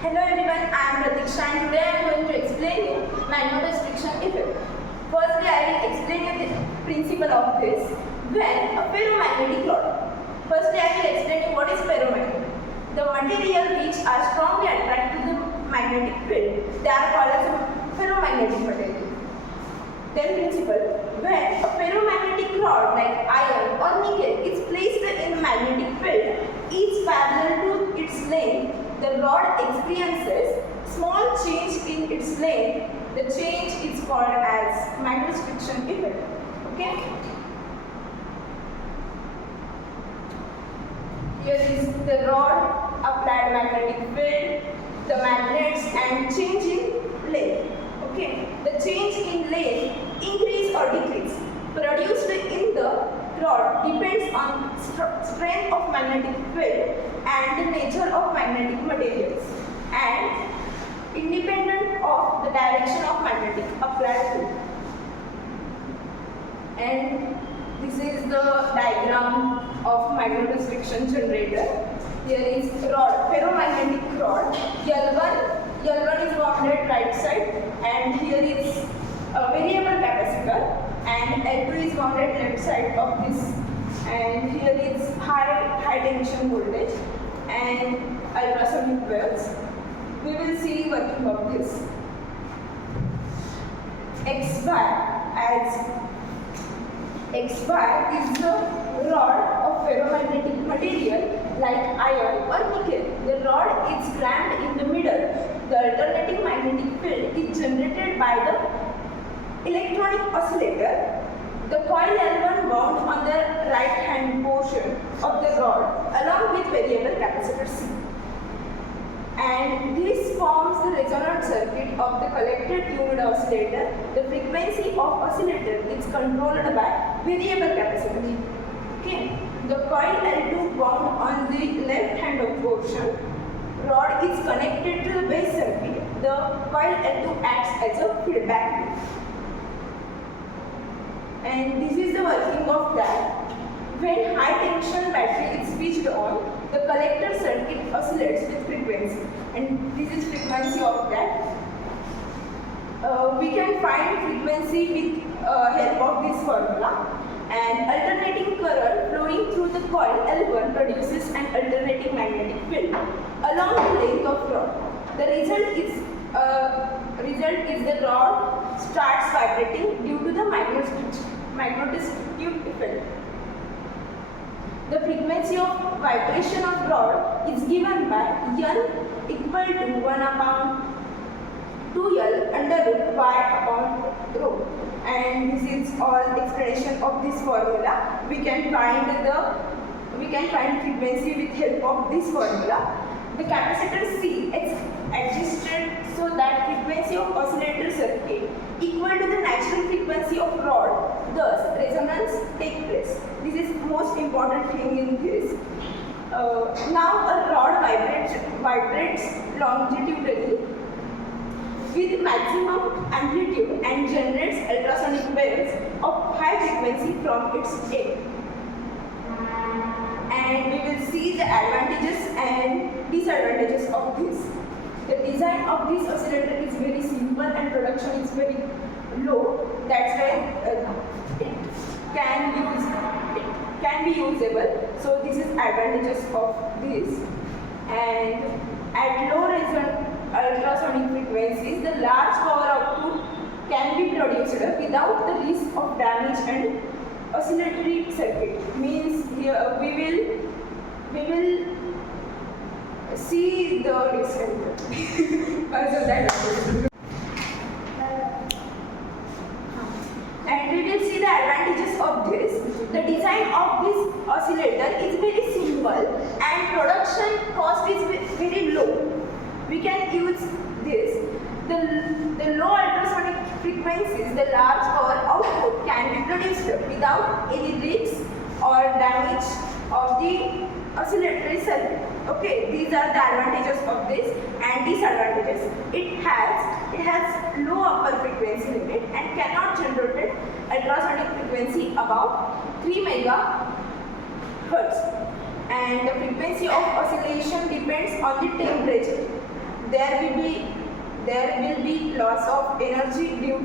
Hello everyone, I am Pratiksha and today I am going to explain you magnetostriction effect. Firstly, I will explain you the principle of this when a ferromagnetic rod. Firstly, I will explain you what is ferromagnet. The material which are strongly attracted to the magnetic field, they are called as ferromagnetic material. Then principle, when a ferromagnetic rod like iron or nickel is placed in magnetic field, each parallel to its length, the rod experiences small change in its length. The change is called as magnetostriction effect. Okay. Here is the rod, applied magnetic field, the magnets and change in length. Okay. The change in length increase or decrease produced in the rod depends on strength of magnetic field and the nature of magnetic materials and independent of the direction of magnetic applied field. And this is the diagram of magnetostriction generator. Here is rod, ferromagnetic rod. L1 is wounded right side, and here is a variable capacitor, and L2 is wounded left side of this, and here is high tension voltage and ultrasonic waves. We will see working of this. X bar is the rod of ferromagnetic material like iron or nickel. The rod is crammed in the middle. The alternating magnetic field is generated by the electronic oscillator. The coil L1 wound on the right hand portion of the rod along with variable capacitor C. And this forms the resonant circuit of the collected tuned oscillator. The frequency of oscillator is controlled by variable capacitor. Okay. The coil L2 wound on the left hand portion. Rod is connected to the base circuit. The coil L2 acts as a feedback loop. And this is the working of that. When high tension battery is switched on, the collector circuit oscillates with frequency, and this is frequency of that. We can find frequency with help of this formula. And alternating current flowing through the coil L1 produces an alternating magnetic field along the length of rod. The result is the rod starts vibrating due to the magnetostriction effect. The frequency of vibration of rod is given by N equal to 1 upon 2L under root y upon rho. And this is all explanation of this formula. We can find frequency with help of this formula. The capacitor C is adjusted so that frequency of oscillator circuit equal to the natural frequency of rod. Thus, resonance takes place. This is most important thing in this. Now a rod vibrates longitudinally with maximum amplitude and generates ultrasonic waves of high frequency from its end. And we will see the advantages and disadvantages of this. The design of this oscillator is very simple and production is very low. That's why it can be usable. So this is advantages of this. And at low ultrasonic frequencies, the large power output can be produced without the risk of damage and oscillatory circuit. Means here we will see the risk because of that. And we will see the advantages of this. The design of this oscillator is very simple and production cost is very low. We can use this. The low ultrasonic frequencies, the large power output can be produced without any risk or damage of the oscillatory circuit. Okay, these are the advantages of this and disadvantages. It has low upper frequency limit and cannot generate ultrasonic frequency above 3 MHz. And the frequency of oscillation depends on the temperature. The loss of energy due